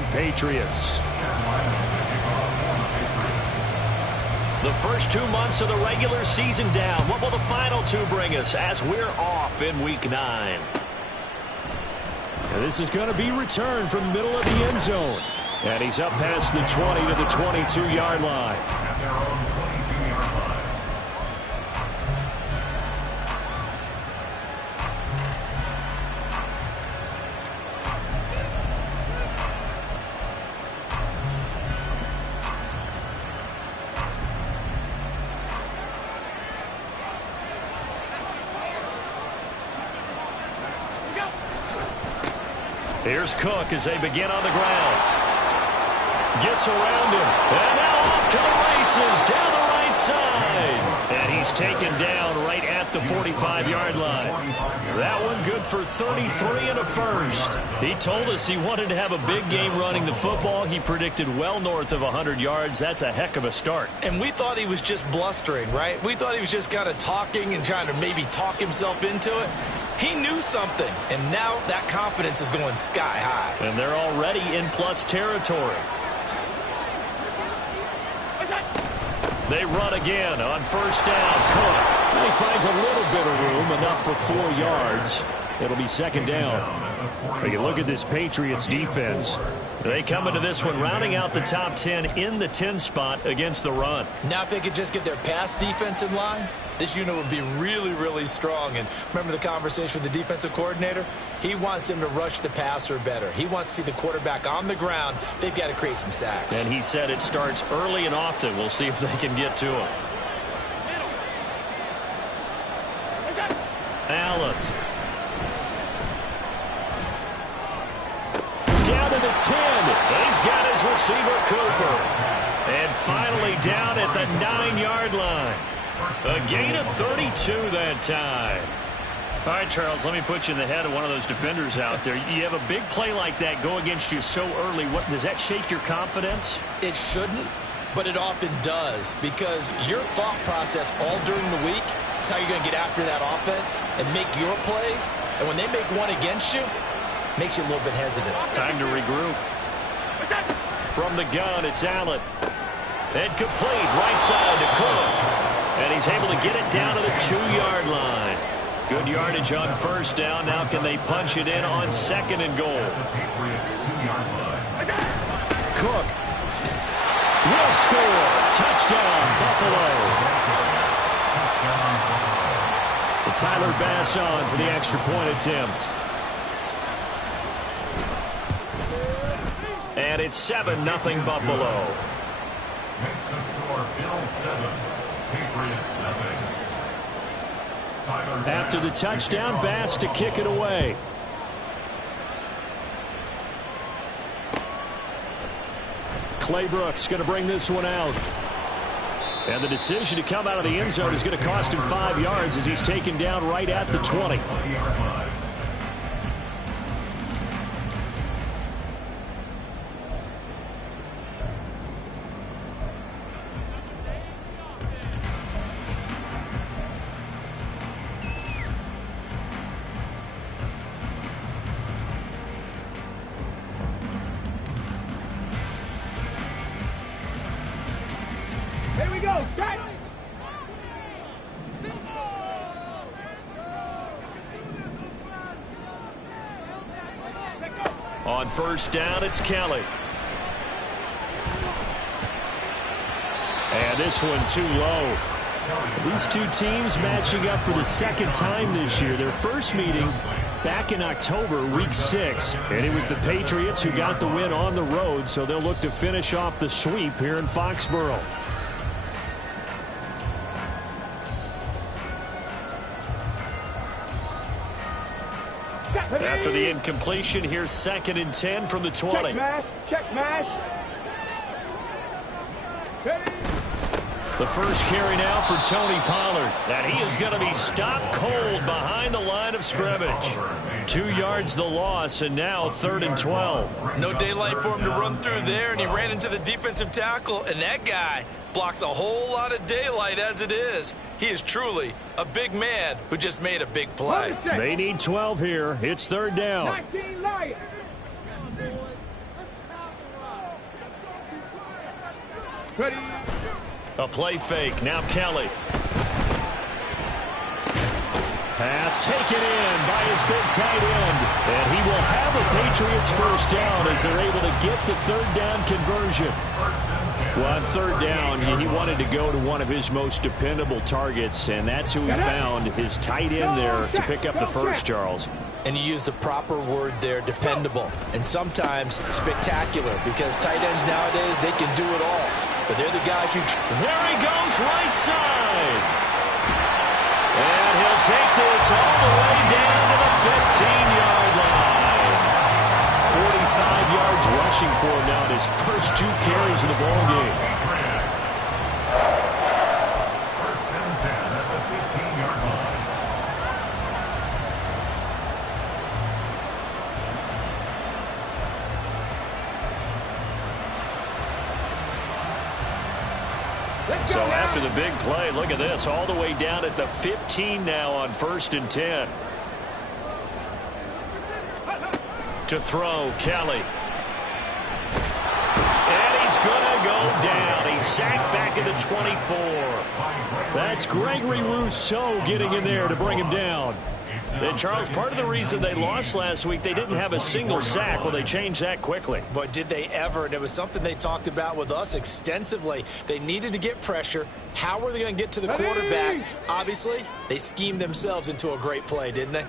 England Patriots. The first 2 months of the regular season down. What will the final two bring us as we're off in Week 9? And this is going to be returned from the middle of the end zone. And he's up past the 20 to the 22-yard line. Here's Cook as they begin on the ground. Gets around him. And now off to the races down the right side. And he's taken down right at the 45-yard line. That one good for 33 and a first. He told us he wanted to have a big game running the football. He predicted well north of 100 yards. That's a heck of a start. And we thought he was just blustering, right? We thought he was just kind of talking and trying to maybe talk himself into it. He knew something, and now that confidence is going sky high. And they're already in plus territory. They run again on first down. Cook. And he finds a little bit of room, enough for 4 yards. It'll be second down. But you look at this Patriots defense. They come into this one rounding out the top 10 in the 10 spot against the run. Now if they could just get their pass defense in line, this unit would be really, really strong. And remember the conversation with the defensive coordinator? He wants them to rush the passer better. He wants to see the quarterback on the ground. They've got to create some sacks. And he said it starts early and often. We'll see if they can get to him. Allen. Down to the 10. He's got his receiver, Cooper. And finally down at the 9-yard line. A gain of 32 that time. All right, Charles, let me put you in the head of one of those defenders out there. You have a big play like that go against you so early. What does that shake your confidence? It shouldn't, but it often does, because your thought process all during the week is how you're going to get after that offense and make your plays. And when they make one against you, it makes you a little bit hesitant. Time to regroup. From the gun, it's Allen. And complete right side to Cook. And he's able to get it down to the 2-yard line. Good yardage on first down. Now can they punch it in on second and goal? Cook will score. Touchdown, Buffalo. And Tyler Bass on for the extra point attempt. And it's 7-0 Buffalo. Makes the score Bill 7, Patriots nothing. After the touchdown, Bass to kick it away. Clay Brooks going to bring this one out. And the decision to come out of the end zone is going to cost him 5 yards as he's taken down right at the 20. On first down, it's Kelly. And this one too low. These two teams matching up for the second time this year. Their first meeting back in October, week 6. And it was the Patriots who got the win on the road, so they'll look to finish off the sweep here in Foxborough. After the incompletion, here's 2nd and 10 from the 20. Check mash. Check mash. The first carry now for Tony Pollard. And he is going to be stopped cold behind the line of scrimmage. 2 yards the loss, and now 3rd and 12. No daylight for him to run through there, and he ran into the defensive tackle, and that guy blocks a whole lot of daylight as it is. He is truly a big man who just made a big play. They need 12 here. It's 3rd down. 19 Lions. A play fake. Now Kelly. Pass taken in by his big tight end. And he will have a Patriots first down as they're able to get the third down conversion. Well, on third down, he wanted to go to one of his most dependable targets, and that's who he found, his tight end there, to pick up the first, Charles. And you use the proper word there, dependable, and sometimes spectacular, because tight ends nowadays, they can do it all. But they're the guys you... There he goes, right side. And he'll take this all the way down to the 15-yard line. 45 yards rushing for him now in his first 2 carries of the ball game. First and 10 at the 15-yard line. So after the big play, look at this, all the way down at the 15 now on first and 10. To throw, Kelly. And he's going to go down. He's sacked back at the 24. That's Gregory Rousseau getting in there to bring him down. And Charles, part of the reason they lost last week, they didn't have a single sack. Well, they changed that quickly. But did they ever? And it was something they talked about with us extensively. They needed to get pressure. How were they going to get to the quarterback? Obviously, they schemed themselves into a great play, didn't they?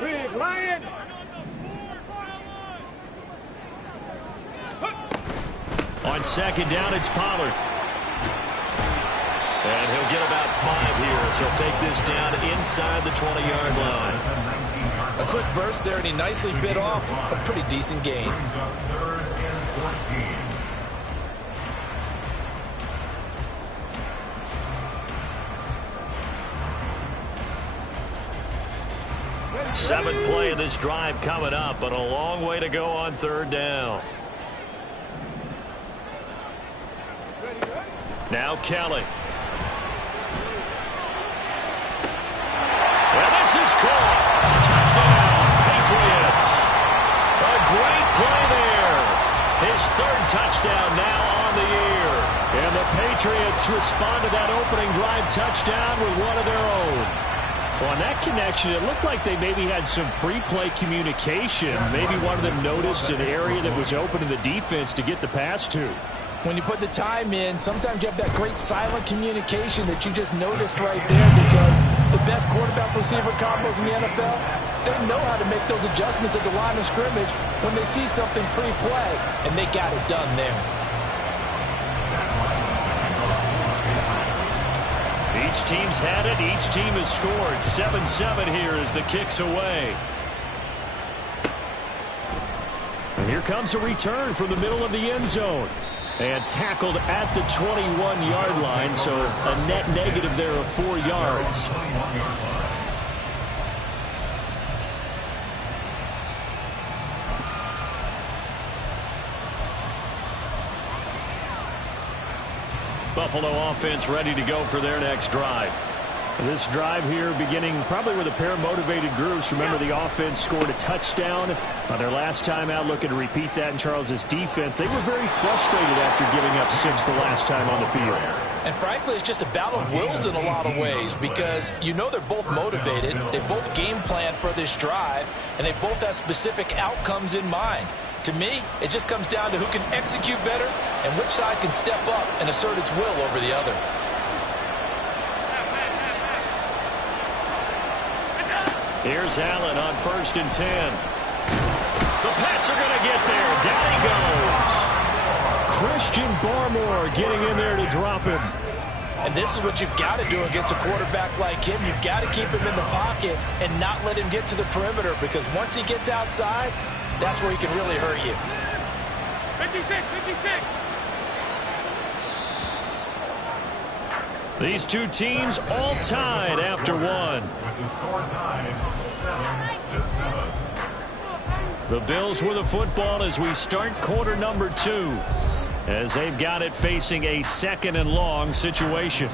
Big Lion. On second down, it's Pollard. And he'll get about 5 here as he'll take this down inside the 20-yard line. A quick burst there, and he nicely bit off a pretty decent gain. Third and 14. Seventh play of this drive coming up, but a long way to go on third down. Now Kelly. And this is caught. Touchdown, Patriots. A great play there. His third touchdown now on the year. And the Patriots respond to that opening drive touchdown with one of their own. Well, on that connection, it looked like they maybe had some pre-play communication. Maybe one of them noticed an area that was open to the defense to get the pass to. When you put the time in, sometimes you have that great silent communication that you just noticed right there, because the best quarterback-receiver combos in the NFL, they know how to make those adjustments at the line of scrimmage when they see something pre-play, and they got it done there. Each team's had it. Each team has scored. 7-7 here as the kick's away. And here comes a return from the middle of the end zone. And tackled at the 21-yard line, so a net negative there of 4 yards. Buffalo offense ready to go for their next drive. This drive here beginning probably with a pair of motivated groups. Remember, the offense scored a touchdown on their last time out. Looking to repeat that in Charles's defense. They were very frustrated after giving up 6 the last time on the field. And frankly, it's just a battle of wills in a lot of ways, because you know they're both motivated. They both game plan for this drive, and they both have specific outcomes in mind. To me, it just comes down to who can execute better and which side can step up and assert its will over the other. Here's Allen on first and 10. The Pats are going to get there. Down he goes. Christian Barmore getting in there to drop him. And this is what you've got to do against a quarterback like him. You've got to keep him in the pocket and not let him get to the perimeter, because once he gets outside, that's where he can really hurt you. 56, 56. These two teams all tied after one. With the score tied 7-7. The Bills with the football as we start quarter number 2, as they've got it facing a second and long situation.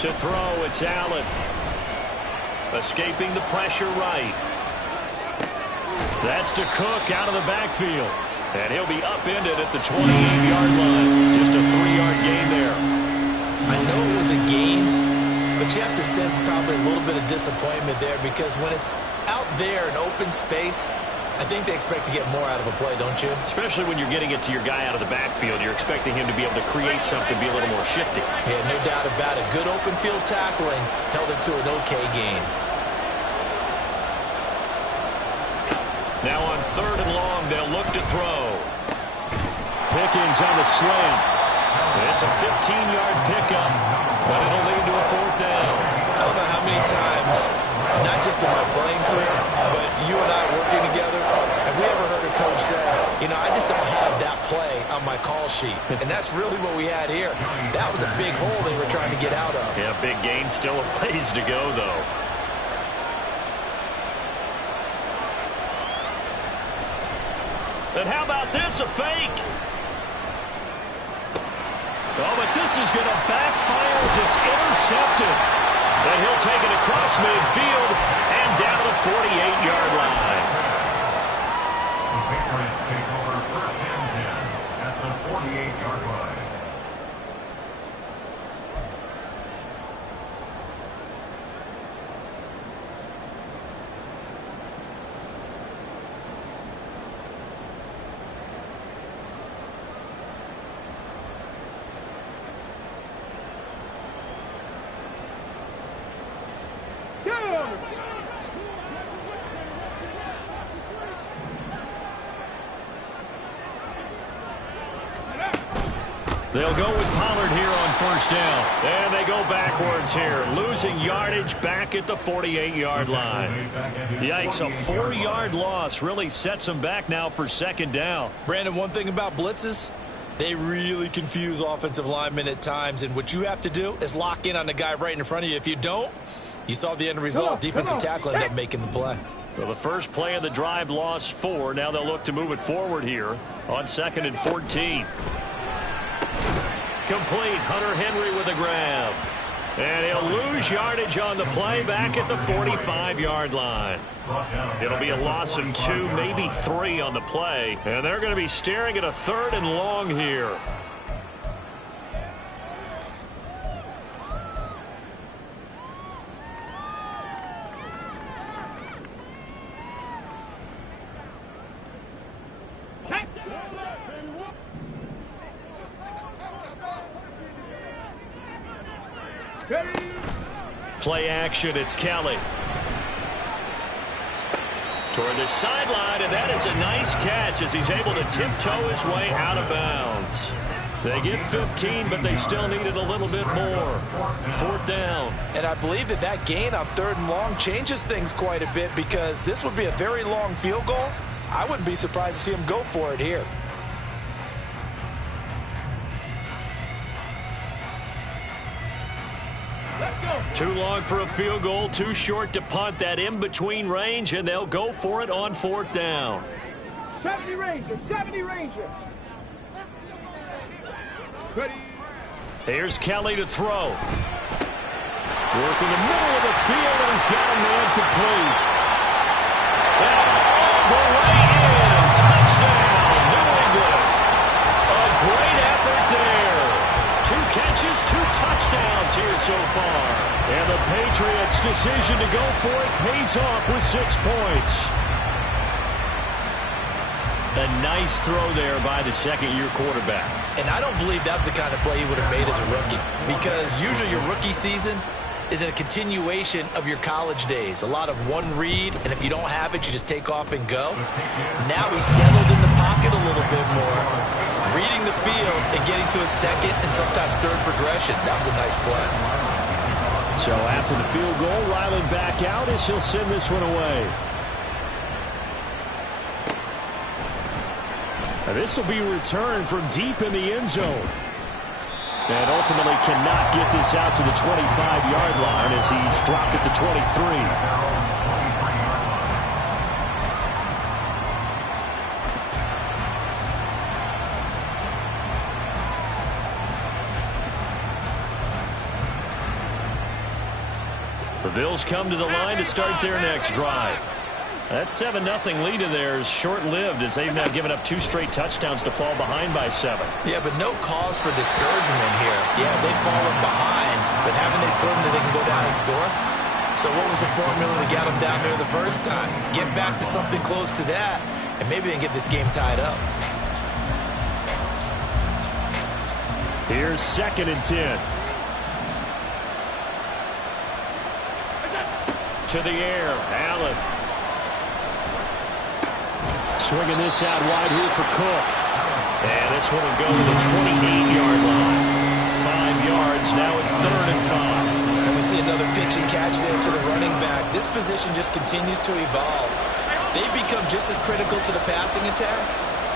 To throw, it's Allen. Escaping the pressure right. That's to Cook out of the backfield. And he'll be upended at the 28-yard line. Just a 3-yard gain there. I know it was a gain, but you have to sense probably a little bit of disappointment there because when it's out there in open space, I think they expect to get more out of a play, don't you? Especially when you're getting it to your guy out of the backfield. You're expecting him to be able to create something, be a little more shifty. Yeah, no doubt about it. Good open field tackling held it to an okay gain. Now on 3rd and long, they'll look to throw. Pickens on the slant. It's a 15-yard pickup, but it'll lead to a 4th down. I don't know how many times, not just in my playing career, but you and I working together, have we ever heard a coach say, you know, I just don't have that play on my call sheet. And that's really what we had here. That was a big hole they were trying to get out of. Yeah, big gain, still a ways to go, though. And how about this, a fake? Oh, but this is going to backfire as it's intercepted. And he'll take it across midfield and down to the 48-yard line. The Patriots take over 1st and 10 at the 48-yard line. They'll go with Pollard here on 1st down. And they go backwards here, losing yardage back at the 48-yard line. Yikes, a 4-yard loss really sets them back now for 2nd down. Brandon, one thing about blitzes, they really confuse offensive linemen at times, and what you have to do is lock in on the guy right in front of you. If you don't, you saw the end result. Defensive tackle ended up making the play. Well, the first play of the drive lost 4. Now they'll look to move it forward here on 2nd and 14. Complete. Hunter Henry with a grab. And he'll lose yardage on the play back at the 45-yard line. It'll be a loss of 2, maybe 3 on the play. And they're going to be staring at a 3rd and long here. Play action, it's Kelly. Toward the sideline, and that is a nice catch as he's able to tiptoe his way out of bounds. They get 15, but they still needed a little bit more. 4th down. And I believe that gain on 3rd and long changes things quite a bit because this would be a very long field goal. I wouldn't be surprised to see him go for it here. Too long for a field goal, too short to punt. That in-between range, and they'll go for it on 4th down. 70 Rangers, 70 Rangers. Ready. Here's Kelly to throw. Working the middle of the field, and he's got a man complete. And all the way in. Touchdown, New England. A great effort there. 2 catches, 2 touchdowns here so far. And the Patriots' decision to go for it pays off with 6 points. A nice throw there by the 2nd-year quarterback. And I don't believe that's the kind of play he would have made as a rookie because usually your rookie season is a continuation of your college days. A lot of one read, and if you don't have it, you just take off and go. Now he's settled in the pocket a little bit more, reading the field and getting to a 2nd and sometimes 3rd progression. That was a nice play. So after the field goal, Ryland back out as he'll send this one away. Now this will be returned from deep in the end zone. And ultimately cannot get this out to the 25-yard line as he's dropped at the 23. The Bills come to the line to start their next drive. That 7-0 lead of theirs short-lived as they've now given up 2 straight touchdowns to fall behind by 7. Yeah, but no cause for discouragement here. Yeah, they've fallen behind, but haven't they proven that they can go down and score? So what was the formula that got them down there the first time? Get back to something close to that, and maybe they can get this game tied up. Here's 2nd and 10. To the air, Allen. Swinging this out wide here for Cook. And this one will go to the 28-yard line. 5 yards, now it's 3rd and 5. And we see another pitch and catch there to the running back. This position just continues to evolve. They become just as critical to the passing attack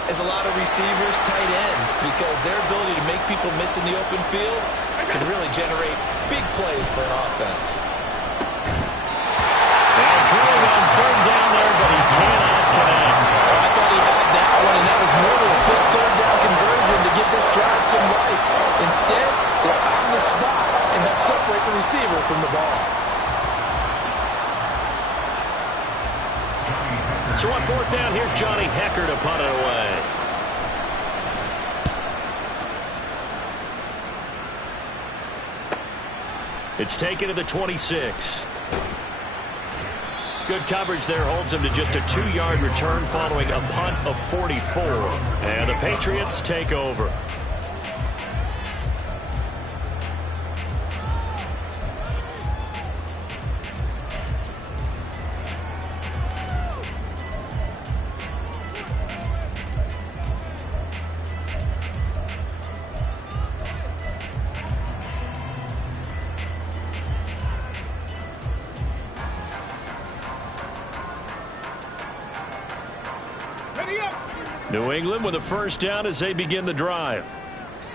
as a lot of receivers, tight ends, because their ability to make people miss in the open field can really generate big plays for an offense. And throwing on 3rd down there, but he cannot connect. I thought he had that one, and that was more than a quick 3rd down conversion to give this drive some life. Instead, they're on the spot and help separate the receiver from the ball. So on 4th down, here's Johnny Hekker to punt it away. It's taken to the 26. Good coverage there holds him to just a 2-yard return following a punt of 44. And the Patriots take over. New England with a 1st down as they begin the drive.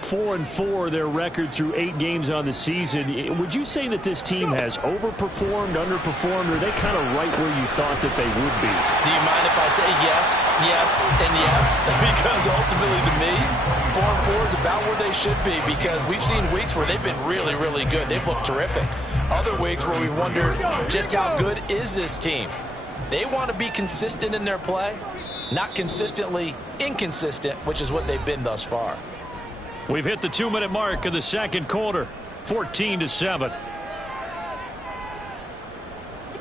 4-4 their record through 8 games on the season. Would you say that this team has overperformed, underperformed, or are they kind of right where you thought that they would be? Do you mind if I say yes, yes, and yes? Because ultimately to me, 4-4 is about where they should be, because we've seen weeks where they've been really, really good. They've looked terrific. Other weeks where we've wondered just how good is this team. They want to be consistent in their play, not consistently inconsistent, which is what they've been thus far. We've hit the 2-minute mark of the 2nd quarter. 14-7.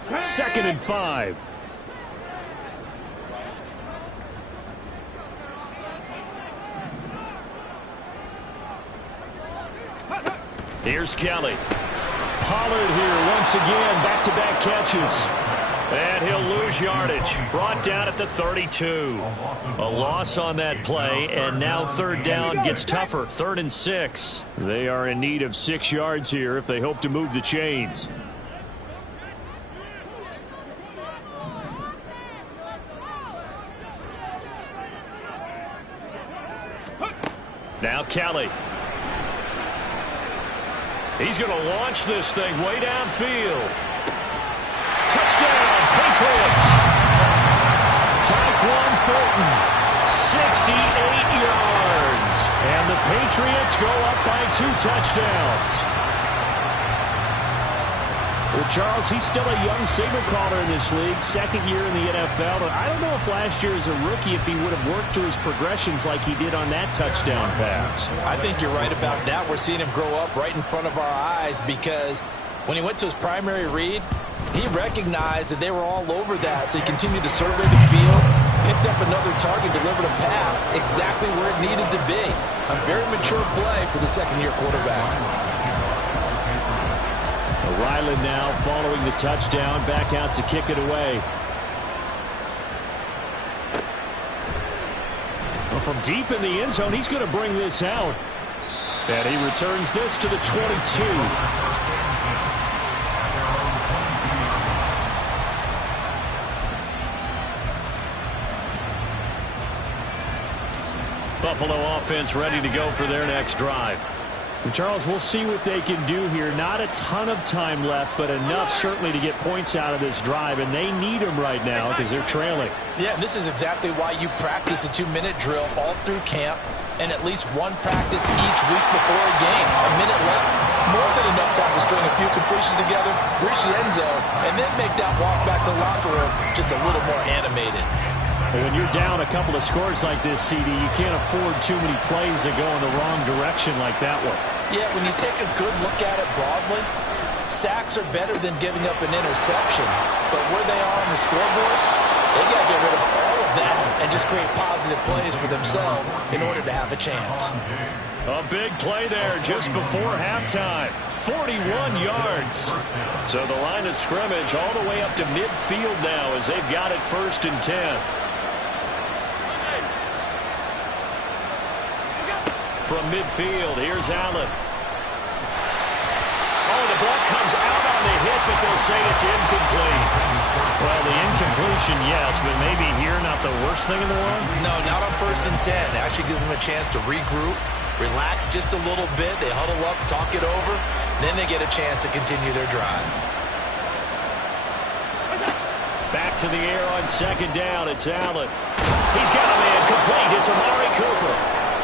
2nd and 5. Here's Kelly. Pollard here once again. Back-to-back catches. And he'll lose yardage. Brought down at the 32. A loss on that play, and now 3rd down gets tougher. 3rd and 6. They are in need of 6 yards here if they hope to move the chains. Now Kelly. He's going to launch this thing way downfield. Touchdown, Patriots. Tyquan Thornton, 68 yards. And the Patriots go up by 2 touchdowns. Well, Charles, he's still a young signal caller in this league, 2nd year in the NFL. But I don't know if last year as a rookie if he would have worked through his progressions like he did on that touchdown pass. I think you're right about that. We're seeing him grow up right in front of our eyes, because when he went to his primary read, he recognized that they were all over that, so he continued to survey the field, picked up another target, delivered a pass exactly where it needed to be. A very mature play for the 2nd-year quarterback. Ryland now following the touchdown, back out to kick it away. Well, from deep in the end zone, he's going to bring this out. And he returns this to the 22. Buffalo offense ready to go for their next drive. Charles, we'll see what they can do here. Not a ton of time left, but enough certainly to get points out of this drive, and they need them right now because they're trailing. Yeah, this is exactly why you practice a 2-minute drill all through camp and at least one practice each week before a game. A minute left. More than enough time to string a few completions together, reach the end zone, and then make that walk back to the locker room just a little more animated. When you're down a couple of scores like this, CD, you can't afford too many plays that go in the wrong direction like that one. Yeah, when you take a good look at it broadly, sacks are better than giving up an interception. But where they are on the scoreboard, they got to get rid of all of that and just create positive plays for themselves in order to have a chance. A big play there just before halftime. 41 yards. So the line of scrimmage all the way up to midfield now as they've got it 1st and 10. From midfield, here's Allen. Oh, the ball comes out on the hit, but they'll say it's incomplete. Well, the incompletion, yes, but maybe here not the worst thing in the world? No, not on 1st and 10. It actually gives them a chance to regroup, relax just a little bit. They huddle up, talk it over. Then they get a chance to continue their drive. Back to the air on 2nd down. It's Allen. He's got a man complete. It's Amari Cooper.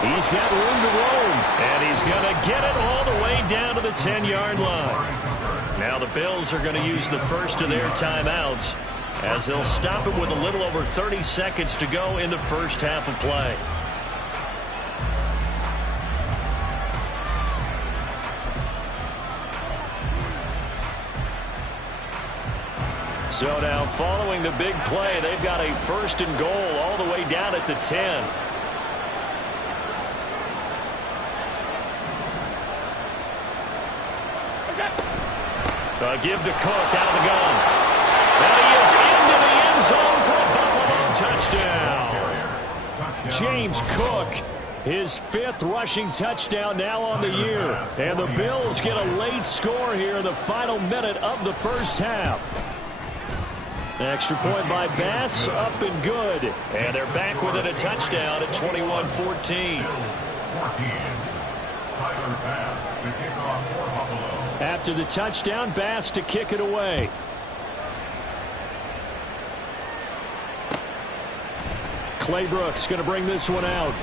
He's got room to roam, and he's going to get it all the way down to the 10-yard line. Now the Bills are going to use the first of their timeouts as they'll stop it with a little over 30 seconds to go in the first half of play. So now following the big play, they've got a 1st and goal all the way down at the 10. Give to Cook out of the gun. And he is into the end zone for a Buffalo touchdown. James Cook, his 5th rushing touchdown now on the year. And the Bills get a late score here in the final minute of the first half. Extra point by Bass, up and good. And they're back within a touchdown at 21-14. Tyler Bass to kick off for Buffalo. After the touchdown, Bass to kick it away. Clay Brooks going to bring this one out.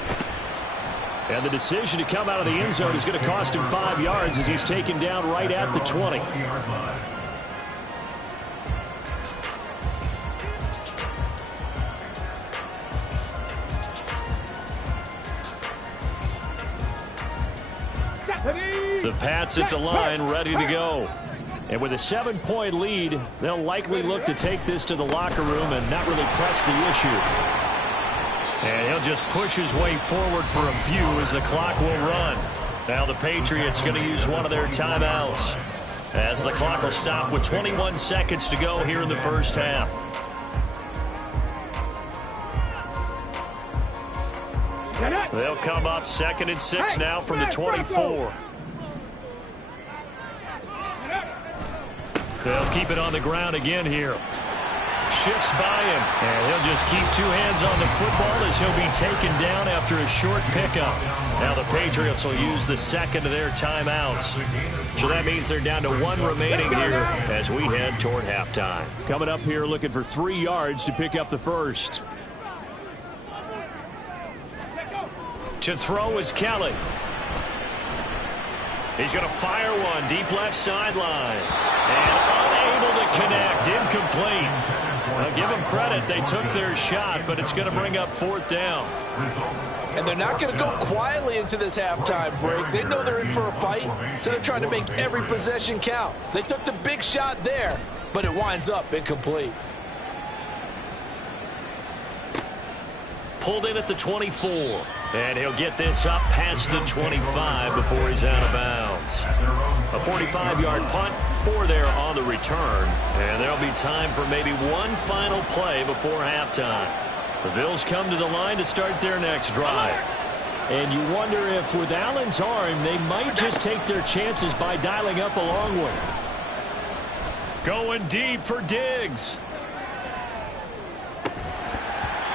And the decision to come out of the end zone is going to cost him 5 yards as he's taken down right at the 20. The Pats at the line, ready to go. And with a 7-point lead, they'll likely look to take this to the locker room and not really press the issue. And he'll just push his way forward for a few as the clock will run. Now the Patriots going to use one of their timeouts as the clock will stop with 21 seconds to go here in the first half. They'll come up 2nd and 6 now from the 24. They'll keep it on the ground again here. Shifts by him, and he'll just keep 2 hands on the football as he'll be taken down after a short pickup. Now the Patriots will use the 2nd of their timeouts. So that means they're down to 1 remaining here as we head toward halftime. Coming up here looking for 3 yards to pick up the first. To throw is Kelly. He's going to fire one deep left sideline. And unable to connect. Incomplete. I'll give them credit. They took their shot, but it's going to bring up 4th down. And they're not going to go quietly into this halftime break. They know they're in for a fight, so they're trying to make every possession count. They took the big shot there, but it winds up incomplete. Pulled in at the 24. And he'll get this up past the 25 before he's out of bounds. A 45-yard punt, 4 there on the return. And there'll be time for maybe one final play before halftime. The Bills come to the line to start their next drive. And you wonder if with Allen's arm, they might just take their chances by dialing up a long one. Going deep for Diggs.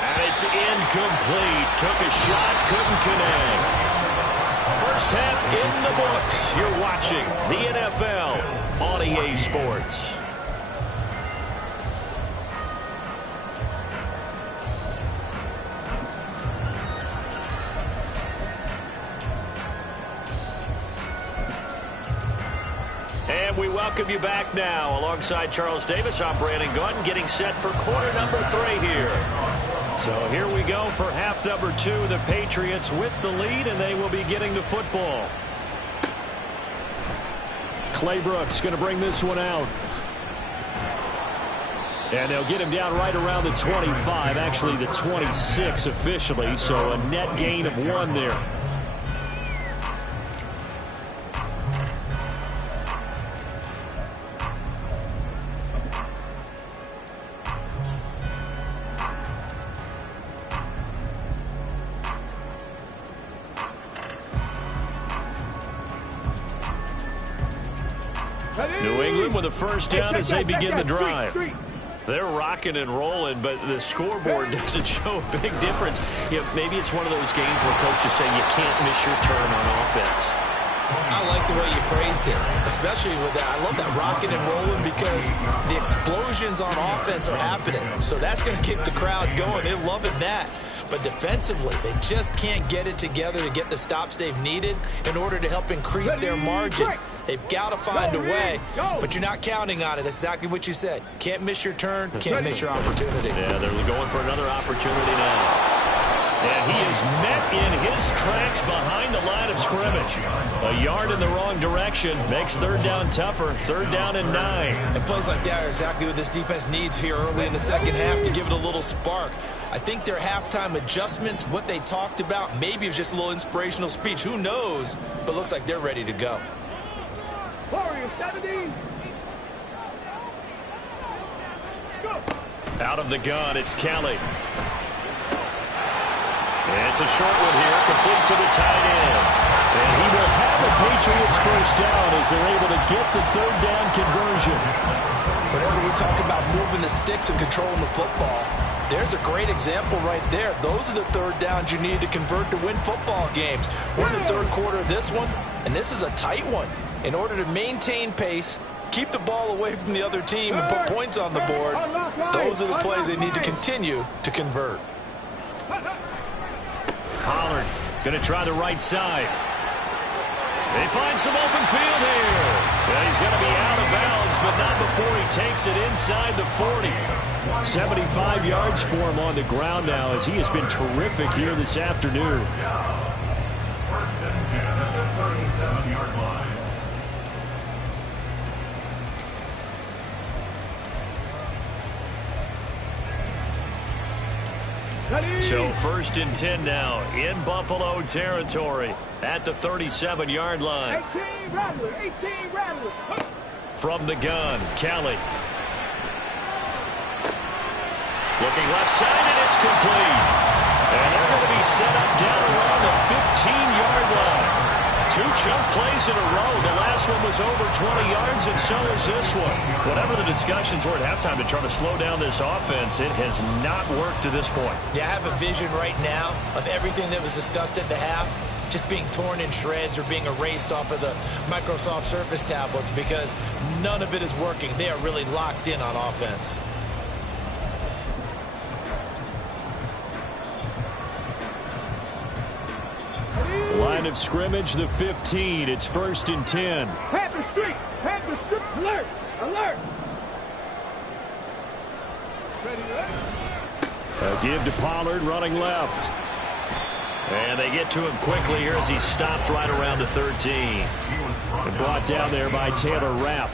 And it's incomplete. Took a shot, couldn't connect. First half in the books. You're watching the NFL on EA Sports. And we welcome you back now. Alongside Charles Davis, I'm Brandon Gaudin, getting set for quarter number 3 here. So here we go for half number 2. The Patriots with the lead, and they will be getting the football. Clay Brooks going to bring this one out. And they'll get him down right around the 25, actually the 26 officially, so a net gain of 1 there. New England with a first down as they begin the drive. They're rocking and rolling, but the scoreboard doesn't show a big difference. Maybe it's one of those games where coaches say you can't miss your turn on offense. I like the way you phrased it, especially with that. I love that rocking and rolling because the explosions on offense are happening. So that's going to keep the crowd going. They're loving that. But defensively, they just can't get it together to get the stops they've needed in order to help increase their margin. They've got to find a way, but you're not counting on it. That's exactly what you said. Can't miss your turn, can't miss your opportunity. Yeah, they're going for another opportunity now. And he is met in his tracks behind the line of scrimmage. A yard in the wrong direction makes third down tougher. Third down and 9. And plays like that are exactly what this defense needs here early in the second half to give it a little spark. I think their halftime adjustments, what they talked about, maybe it was just a little inspirational speech. Who knows? But looks like they're ready to go. Warriors 70. Out of the gun, it's Kelly. And it's a short one here, complete to the tight end. And he will have the Patriots first down as they're able to get the third down conversion. Whenever we talk about moving the sticks and controlling the football, there's a great example right there. Those are the third downs you need to convert to win football games. We're in the third quarter of this one, and this is a tight one. In order to maintain pace, keep the ball away from the other team, and put points on the board, those are the plays they need to continue to convert. Pollard going to try the right side. They find some open field here. And he's going to be out of bounds, but not before he takes it inside the 40. 75 yards for him on the ground now as he has been terrific here this afternoon. First and 10 at the 37-yard line. So first and 10 now in Buffalo territory at the 37-yard line. 18 Rattler, 18 Rattler. From the gun, Kelly. Looking left side, and it's complete. And they're going to be set up down around the 15-yard line. 2 chunk plays in a row. The last one was over 20 yards, and so is this one. Whatever the discussions were at halftime to try to slow down this offense, it has not worked to this point. Yeah, I have a vision right now of everything that was discussed at the half just being torn in shreds or being erased off of the Microsoft Surface tablets because none of it is working. They are really locked in on offense. Line of scrimmage, the 15. It's first and 10. Panther Street, alert, alert. A give to Pollard running left. And they get to him quickly here as he stopped right around the 13. And brought down there by Taylor Rapp.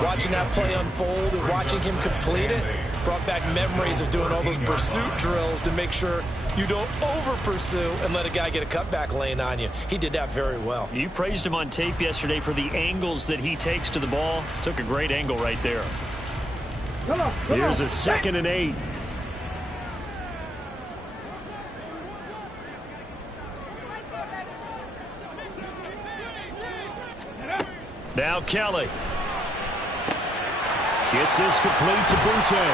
Watching that play unfold and watching him complete it brought back memories of doing all those pursuit drills to make sure you don't over-pursue and let a guy get a cutback lane on you. He did that very well. You praised him on tape yesterday for the angles that he takes to the ball. Took a great angle right there. Here's a second and 8. Now Kelly. Gets this complete to Butte.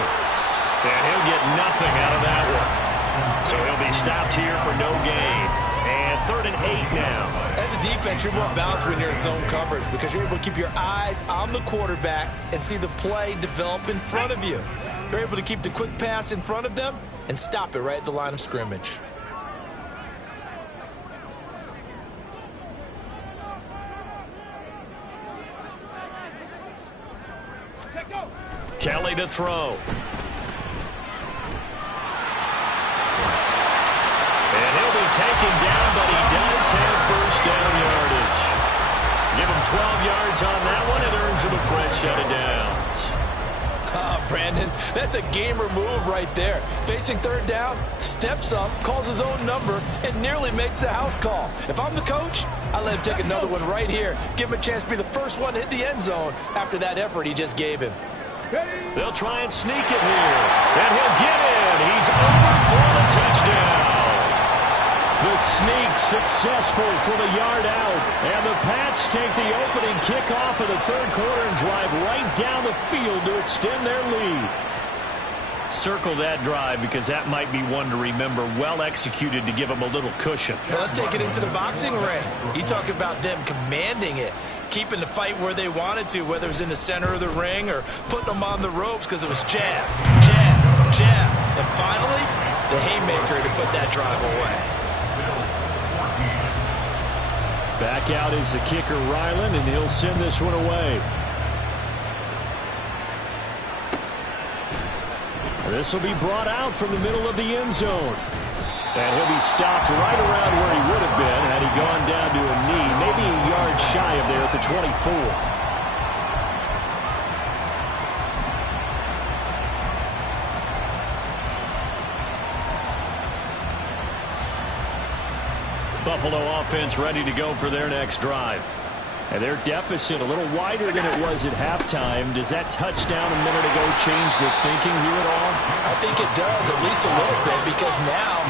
And he'll get nothing out of that one. So he'll be stopped here for no gain. And third and 8 now. As a defense, you're more balanced when you're in zone coverage because you're able to keep your eyes on the quarterback and see the play develop in front of you. You're able to keep the quick pass in front of them and stop it right at the line of scrimmage. Kelly to throw. And he'll be taken down, but he does have first down yardage. Give him 12 yards on that one. It earns him a fresh set of downs. Brandon, that's a gamer move right there. Facing third down, steps up, calls his own number, and nearly makes the house call. If I'm the coach, I let him take another one right here. Give him a chance to be the first one to hit the end zone after that effort he just gave him. They'll try and sneak it here. And he'll get in. He's over for the touchdown. The sneak successful from a yard out. And the Pats take the opening kickoff of the third quarter and drive right down the field to extend their lead. Circle that drive because that might be one to remember. Well executed to give him a little cushion. Well, let's take it into the boxing ring. You talk about them commanding it, keeping the fight where they wanted to, whether it was in the center of the ring or putting them on the ropes because it was jab, jab, jab. And finally, the haymaker to put that drive away. Back out is the kicker, Ryland, and he'll send this one away. This will be brought out from the middle of the end zone. And he'll be stopped right around where he would have been had he gone down to a knee, maybe a yard shy of there at the 24. Buffalo offense ready to go for their next drive. And their deficit a little wider than it was at halftime. Does that touchdown a minute ago change their thinking here at all? I think it does, at least a little bit, because now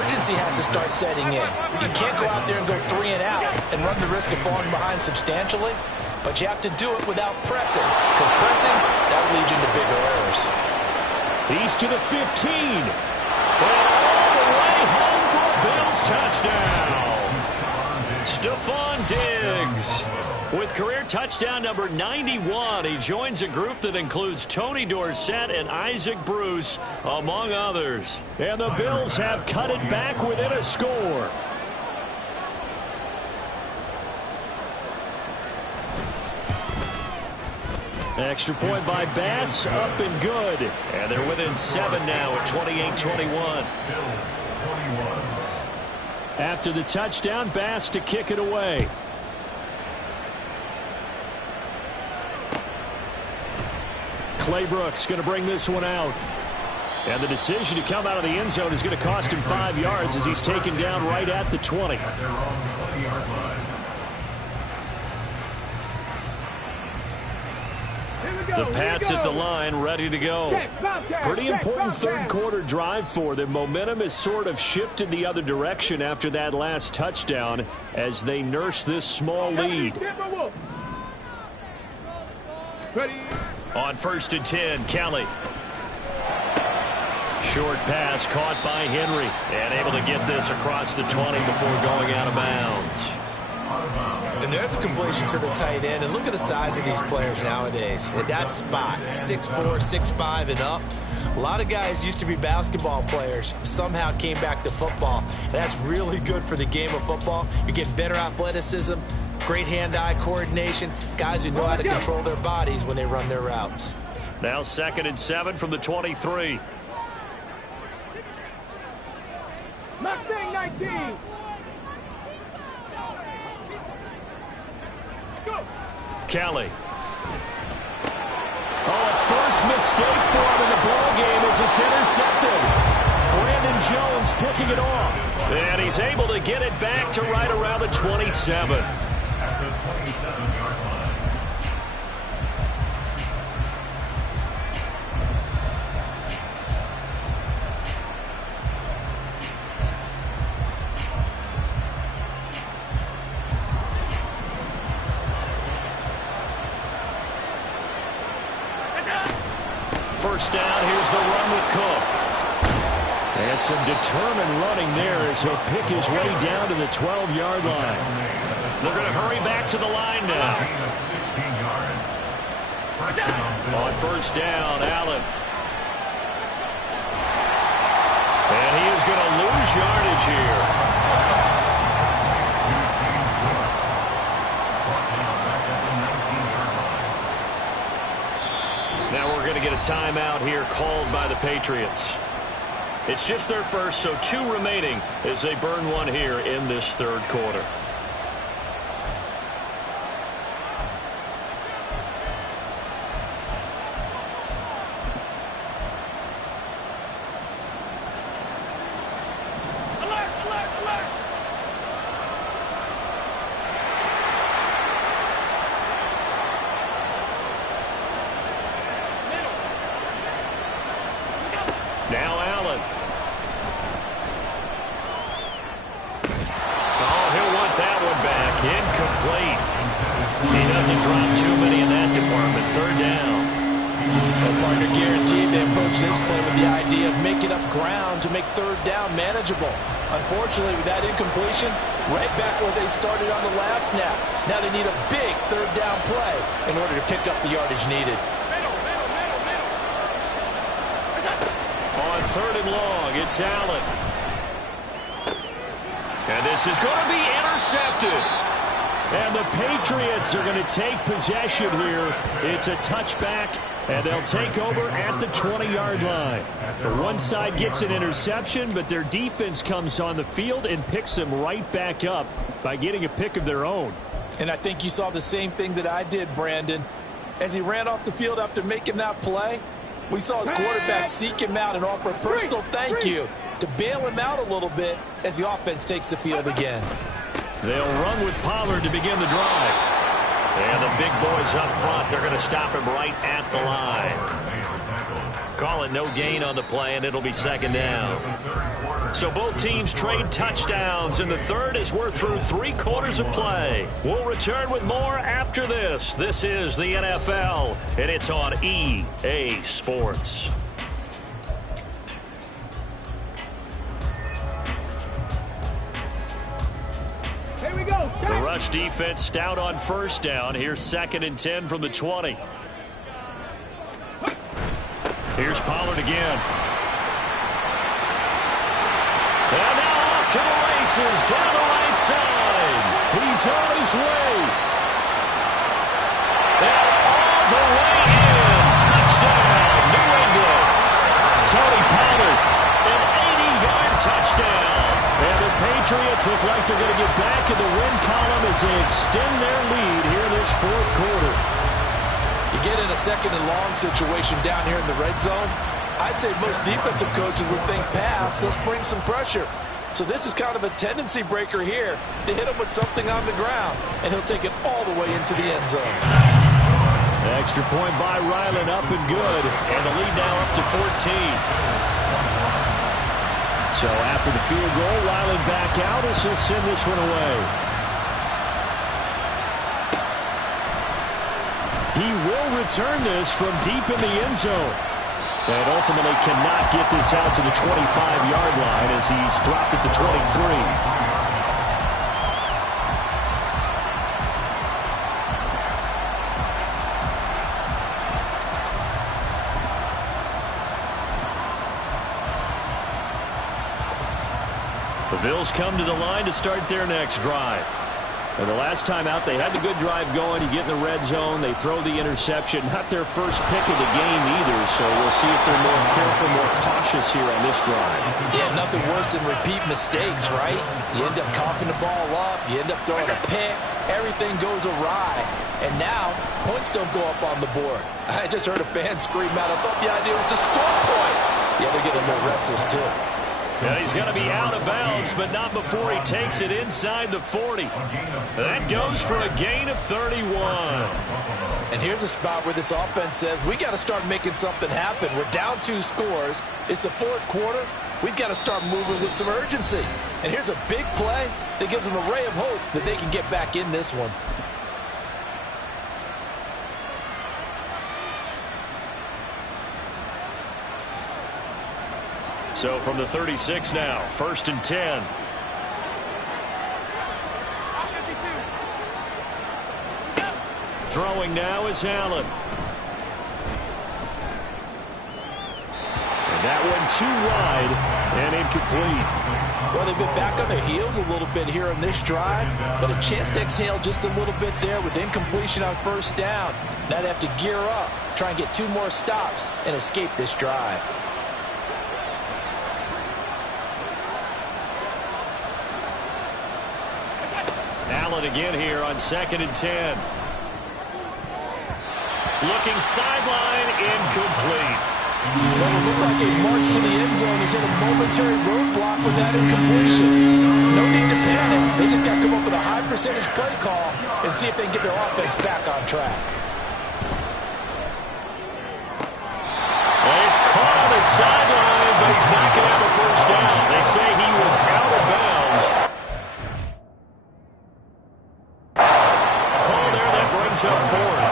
urgency has to start setting in. You can't go out there and go 3 and out and run the risk of falling behind substantially, but you have to do it without pressing, because pressing, that will lead you into bigger errors. He's to the 15. And all the way home for a Bills touchdown. Stephon Diggs with career touchdown number 91. He joins a group that includes Tony Dorsett and Isaac Bruce, among others. And the Bills have cut it back within a score. Extra point by Bass, up and good. And they're within 7 now at 28-21. After the touchdown, Bass to kick it away. Clay Brooks going to bring this one out. And the decision to come out of the end zone is going to cost him 5 yards as he's taken down right at the 20. The Pats at the line, ready to go. Pretty important third quarter drive for them. Momentum has sort of shifted the other direction after that last touchdown as they nurse this small lead. On 1st and 10, Kelly. Short pass caught by Henry and able to get this across the 20 before going out of bounds. And there's a completion to the tight end. And look at the size of these players nowadays. At that spot, 6'4", 6'5", and up. A lot of guys used to be basketball players, somehow came back to football. And that's really good for the game of football. You're getting better athleticism, great hand-eye coordination, guys who know how to control their bodies when they run their routes. Now 2nd and 7 from the 23. Mustang 19. Kelly. Oh, a first mistake for him in the ball game as it's intercepted. Brandon Jones picking it off. And he's able to get it back to right around the 27. At the 27-yard line. First down, here's the run with Cook. And some determined running there as he'll pick his way down to the 12-yard line. They're going to hurry back to the line now. On 1st down, Allen. And he is going to lose yardage here. Now we're going to get a timeout here called by the Patriots. It's just their first, so 2 remaining as they burn one here in this third quarter. Now Allen. Oh, he'll want that one back. Incomplete. He doesn't drop too many in that department. Third down. Well, partner, guaranteed they approach this play with the idea of making up ground to make third down manageable. Unfortunately, with that incompletion, right back where they started on the last snap. Now they need a big third down play in order to pick up the yardage needed. On 3rd and long, it's Allen. And this is going to be intercepted. And the Patriots are going to take possession here. It's a touchback, and they'll take over at the 20-yard line. The one side gets an interception, but their defense comes on the field and picks them right back up by getting a pick of their own. And I think you saw the same thing that I did, Brandon. As he ran off the field after making that play, we saw his quarterback seek him out and offer a personal thank you to bail him out a little bit as the offense takes the field again. They'll run with Pollard to begin the drive. And the big boys up front, they're going to stop him right at the line. Call it no gain on the play, and it'll be 2nd down. So both teams trade touchdowns in the third as we're through 3 quarters of play. We'll return with more after this. This is the NFL, and it's on EA Sports. Here we go. The rush defense stout on 1st down. Here's 2nd and 10 from the 20. Here's Pollard again. And now off to the races down the right side. He's on his way. And all the way in. Touchdown, New England. Tony Pollard, an 80-yard touchdown. And the Patriots look like they're going to get back in the win column as they extend their lead here in this 4th quarter. You get in a 2nd and long situation down here in the red zone, I'd say most defensive coaches would think pass, let's bring some pressure. So this is kind of a tendency breaker here to hit him with something on the ground, and he'll take it all the way into the end zone. Extra point by Ryland, up and good. And the lead now up to 14. So after the field goal, Ryland back out as he'll send this one away. He will return this from deep in the end zone. And ultimately cannot get this out to the 25-yard line as he's dropped at the 23. The Bills come to the line to start their next drive. And the last time out, they had a good drive going. You get in the red zone, they throw the interception. Not their first pick of the game either, so we'll see if they're more careful, more cautious here on this drive. Yeah, nothing worse than repeat mistakes, right? You end up coughing the ball up, you end up throwing a pick, everything goes awry. And now, points don't go up on the board. I just heard a fan scream out, I thought the idea was to score points. Yeah, they're getting a little restless too. Yeah, he's going to be out of bounds, but not before he takes it inside the 40. That goes for a gain of 31. And here's a spot where this offense says, we got to start making something happen. We're down 2 scores. It's the 4th quarter. We've got to start moving with some urgency. And here's a big play that gives them a ray of hope that they can get back in this one. So from the 36 now, 1st and 10. Throwing now is Allen. And that one too wide and incomplete. Well, they've been back on their heels a little bit here on this drive, but a chance to exhale just a little bit there with incompletion on 1st down. Now they have to gear up, try and get 2 more stops, and escape this drive. Allen again here on 2nd and 10. Looking sideline, incomplete. Well, it looked like a march to the end zone has hit a momentary roadblock with that incompletion. No need to panic. They just got to come up with a high percentage play call and see if they can get their offense back on track. Well, he's caught on the sideline, but he's not going to have a first down. They say he was out of bounds. Call there, that brings up 4th.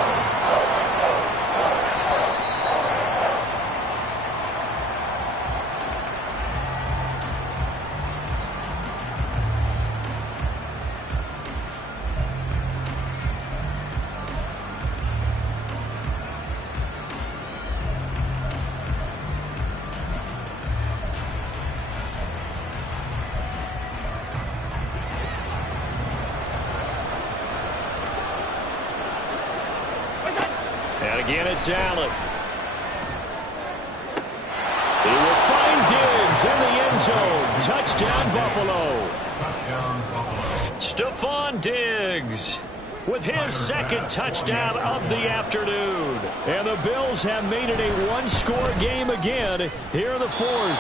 And again, it's Allen. He will find Diggs in the end zone. Touchdown, Buffalo. Touchdown, Buffalo. Stephon Diggs with his 2nd touchdown of the afternoon. And the Bills have made it a 1-score game again here in the 4th.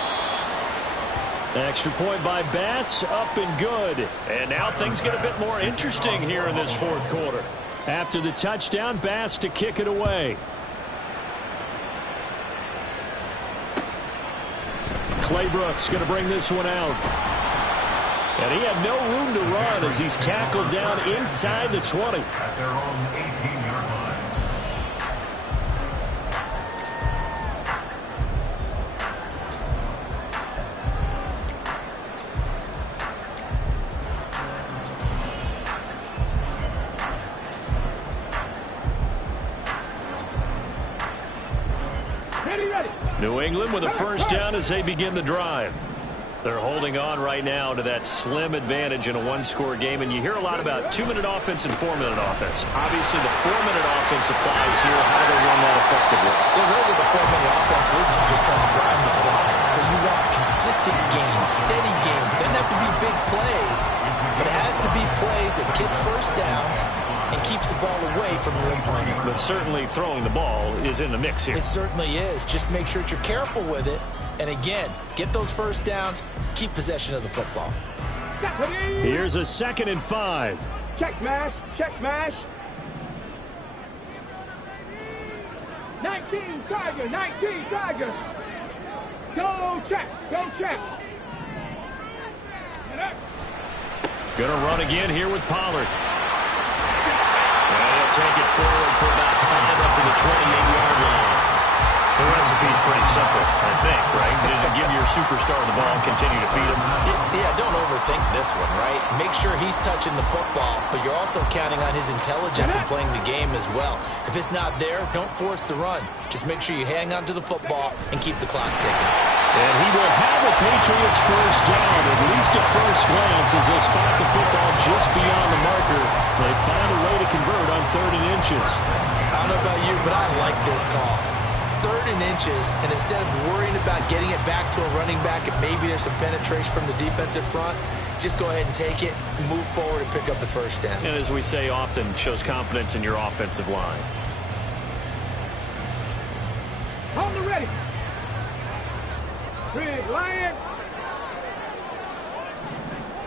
Extra point by Bass, up and good. And now things get a bit more interesting here in this 4th quarter. After the touchdown, Bass to kick it away. Clay Brooks going to bring this one out. And he had no room to run as he's tackled down inside the 20. At their own 18-yard line. New England with a first down as they begin the drive. They're holding on right now to that slim advantage in a 1-score game, and you hear a lot about 2-minute offense and 4-minute offense. Obviously, the 4-minute offense applies here. How do they run that effectively? The role with the 4-minute offense is just trying to grind the clock. So you want consistent gains, steady gains. Doesn't have to be big plays, but it has to be plays that gets first downs and keeps the ball away from your opponent. But certainly throwing the ball is in the mix here. It certainly is. Just make sure that you're careful with it. And again, get those first downs, keep possession of the football. Here's a 2nd and 5. Check smash, check smash. 19 Tiger, 19 Tiger. Go check, go check. Gonna run again here with Pollard. And he'll take it forward for about 5 up to the 28-yard line. The recipe's pretty simple, I think, right? Just give your superstar the ball and continue to feed him. Yeah, don't overthink this one, right? Make sure he's touching the football, but you're also counting on his intelligence in playing the game as well. If it's not there, don't force the run. Just make sure you hang on to the football and keep the clock ticking. And he will have a Patriots first down, at least at first glance, as they spot the football just beyond the marker. They find a way to convert on 3rd and inches. I don't know about you, but I like this call. 3rd and inches, and instead of worrying about getting it back to a running back and maybe there's some penetration from the defensive front, just go ahead and take it, move forward, and pick up the first down. And as we say often, shows confidence in your offensive line. On the ready. Big Lion.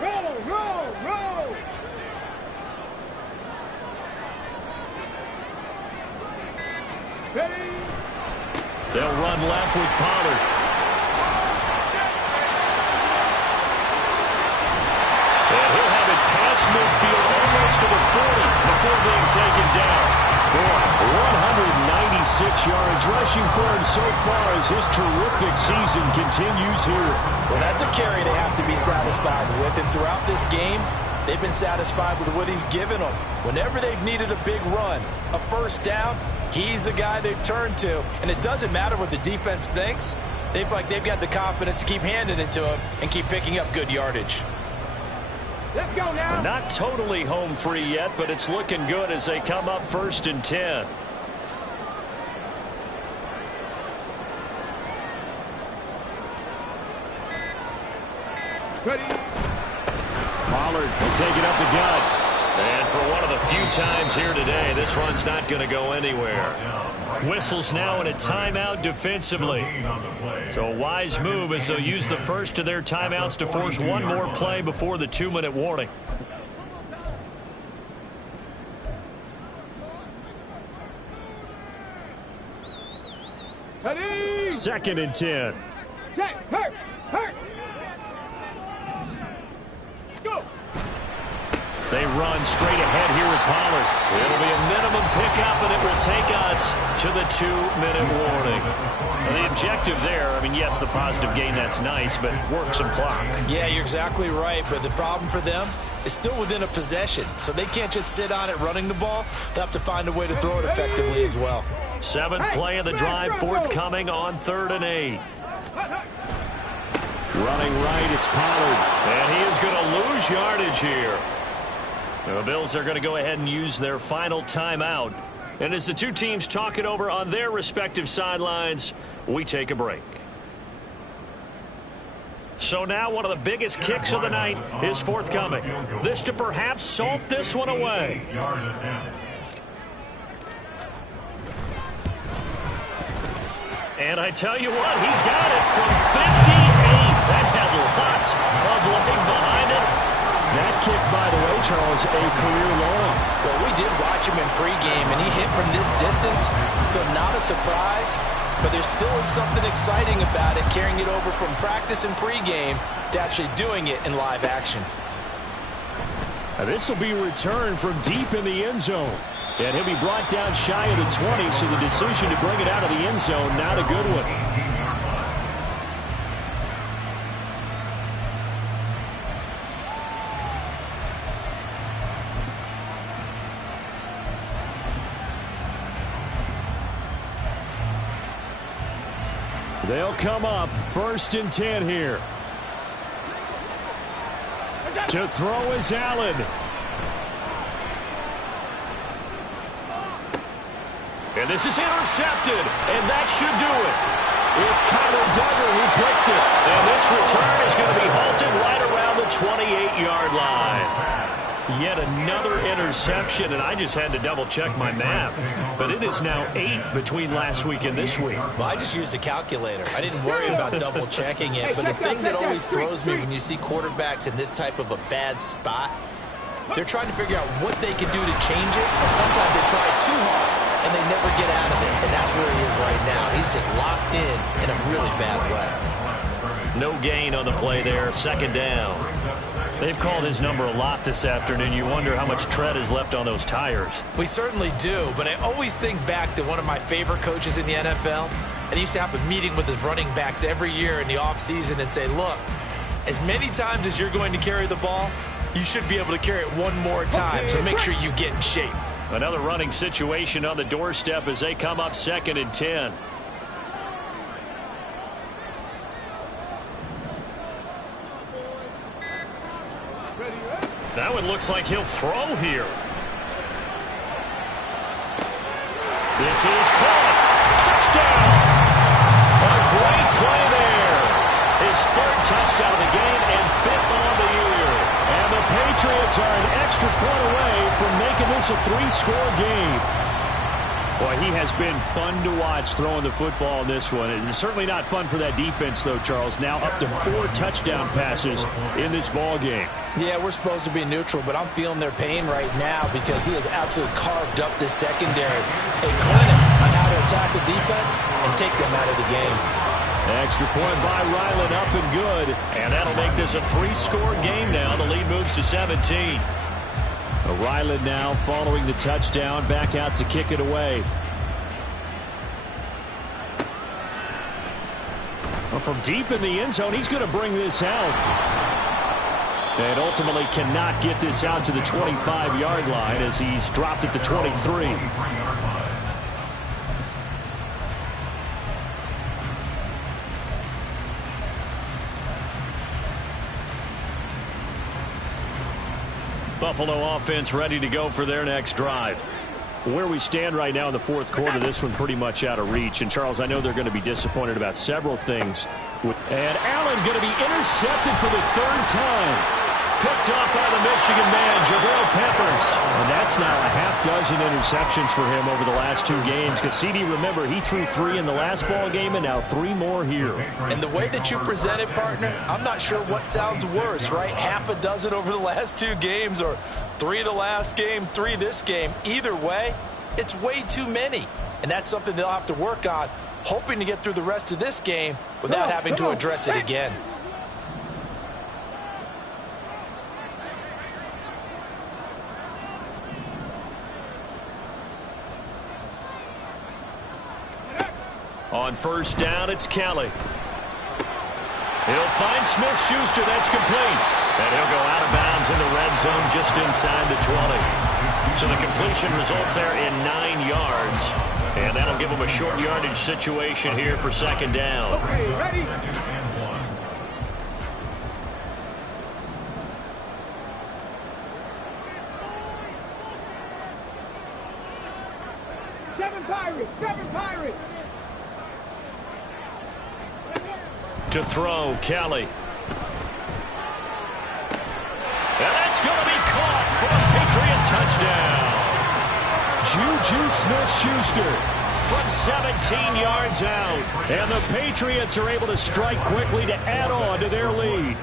Roll, roll, roll. Ready. They'll run left with Pollard. And he'll have it past midfield almost to the 40 before being taken down. Boy, 196 yards rushing for him so far as his terrific season continues here. Well, that's a carry they have to be satisfied with, and throughout this game, they've been satisfied with what he's given them. Whenever they've needed a big run, a first down, he's the guy they've turned to. And it doesn't matter what the defense thinks. They've got the confidence to keep handing it to him and keep picking up good yardage. Let's go now. Not totally home free yet, but it's looking good as they come up 1st and 10. Ready. Pollard will take it up the gut. And for one of the few times here today, this run's not going to go anywhere. Whistles now in a timeout defensively. So a wise move as they'll use the first of their timeouts to force one more play before the 2-minute warning. Ready. 2nd and 10. Check. Hurt. Go. They run straight ahead here with Pollard. It'll be a minimum pickup, and it will take us to the 2-minute warning. And the objective there, I mean, yes, the positive gain, that's nice, but work some clock. Yeah, you're exactly right, but the problem for them is still within a possession, so they can't just sit on it running the ball. They'll have to find a way to throw it effectively as well. 7th play of the drive, forthcoming on 3rd and 8. Running right, it's Pollard. And he is going to lose yardage here. The Bills are going to go ahead and use their final timeout. And as the two teams talk it over on their respective sidelines, we take a break. So now one of the biggest kicks of the night is forthcoming. This to perhaps salt this one away. And I tell you what, he got it from 58. That had lots of leg behind it. That kick, by the way, Charles, a career long. Well, we did watch him in pregame, and he hit from this distance, so not a surprise. But there still is something exciting about it, carrying it over from practice and pregame to actually doing it in live action. Now, this will be returned from deep in the end zone. And he'll be brought down shy of the 20, so the decision to bring it out of the end zone, not a good one. They'll come up 1st and 10 here. To throw is Allen. And this is intercepted, and that should do it. It's Kyler Duggar who picks it. And this return is going to be halted right around the 28-yard line. Yet another interception, and I just had to double-check my math. But it is now 8 between last week and this week. Well, I just used a calculator. I didn't worry about double-checking it. But the thing that always throws me when you see quarterbacks in this type of a bad spot, they're trying to figure out what they can do to change it. And sometimes they try too hard, and they never get out of it. And that's where he is right now. He's just locked in a really bad way. No gain on the play there, 2nd down. They've called his number a lot this afternoon. You wonder how much tread is left on those tires. We certainly do, but I always think back to one of my favorite coaches in the NFL. And he used to have a meeting with his running backs every year in the offseason and say, look, as many times as you're going to carry the ball, you should be able to carry it one more time, so make sure you get in shape. Another running situation on the doorstep as they come up 2nd and 10. Now it looks like he'll throw here. This is caught. Touchdown! A great play there. His 3rd touchdown of the game and 5th on the year. And the Patriots are an extra point away from making this a 3-score game. Boy, he has been fun to watch throwing the football in this one. It's certainly not fun for that defense, though, Charles. Now up to 4 touchdown passes in this ball game. Yeah, we're supposed to be neutral, but I'm feeling their pain right now because he has absolutely carved up this secondary. A clinic on how to attack the defense and take them out of the game. Extra point by Ryland, up and good. And that'll make this a 3-score game now. The lead moves to 17. Ryland now following the touchdown, back out to kick it away. Well, from deep in the end zone, he's going to bring this out. And ultimately cannot get this out to the 25-yard line as he's dropped at the 23. Buffalo offense ready to go for their next drive. Where we stand right now in the 4th quarter, this one pretty much out of reach. And, Charles, I know they're going to be disappointed about several things. And Allen going to be intercepted for the third time. Picked off by the Michigan man, Jabril Peppers. And that's now a half dozen interceptions for him over the last 2 games. Cassidy, remember, he threw 3 in the last ball game and now 3 more here. And the way that you present it, partner, I'm not sure what sounds worse, right? Half a dozen over the last 2 games or 3 the last game, 3 this game. Either way, it's way too many. And that's something they'll have to work on, hoping to get through the rest of this game without having to address it again. On first down, it's Kelly. He'll find Smith-Schuster. That's complete. And he'll go out of bounds in the red zone just inside the 20. So the completion results there in 9 yards. And that'll give him a short yardage situation here for second down. Okay, ready? Seven Pirates! To throw, Kelly. And that's going to be caught for a Patriot touchdown. Juju Smith-Schuster From 17 yards out. And the Patriots are able to strike quickly to add on to their lead.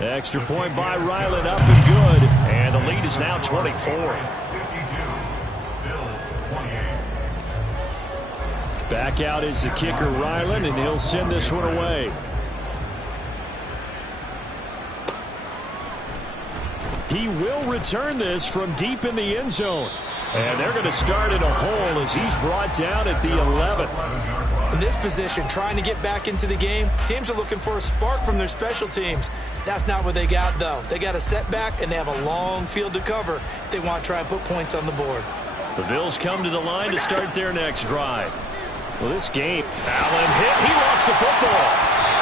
Extra point by Ryland, up and good. And the lead is now 24. Back out is the kicker, Ryland, and he'll send this one away. He will return this from deep in the end zone. And they're going to start in a hole as he's brought down at the 11. In this position, trying to get back into the game, teams are looking for a spark from their special teams. That's not what they got, though. They got a setback, and they have a long field to cover if they want to try and put points on the board. The Bills come to the line to start their next drive. Well, this game, Allen hit. He lost the football.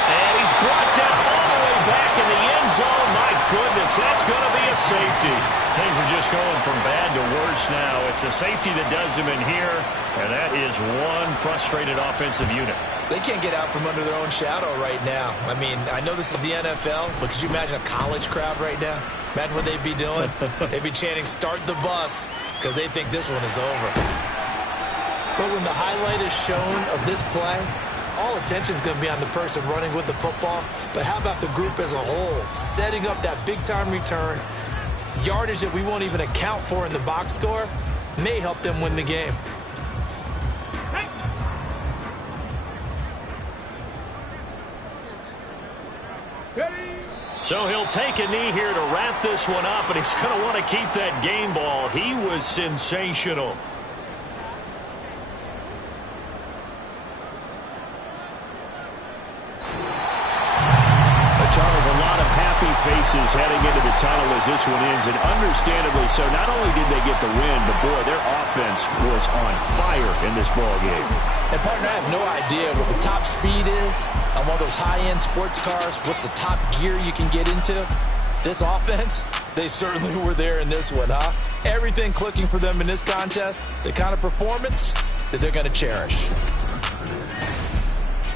And he's brought down all the way back in the end zone. My goodness, that's going to be a safety. Things are just going from bad to worse now. It's a safety that does him in here, and that is one frustrated offensive unit. They can't get out from under their own shadow right now. I mean, I know this is the NFL, but could you imagine a college crowd right now? Imagine what they'd be doing. They'd be chanting, "Start the bus," because they think this one is over. But when the highlight is shown of this play, all attention is going to be on the person running with the football. But how about the group as a whole? Setting up that big-time return, yardage that we won't even account for in the box score, may help them win the game. So he'll take a knee here to wrap this one up, and he's going to want to keep that game ball. He was sensational. Charles, a lot of happy faces heading into the tunnel as this one ends, and understandably so. Not only did they get the win, but boy, their offense was on fire in this ball game. And partner, I have no idea what the top speed is on one of those high-end sports cars. What's the top gear you can get into? This offense, they certainly were there in this one, huh? Everything clicking for them in this contest, the kind of performance that they're going to cherish.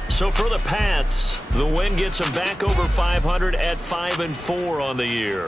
So for the Pats, the win gets them back over 500 at 5-4 on the year.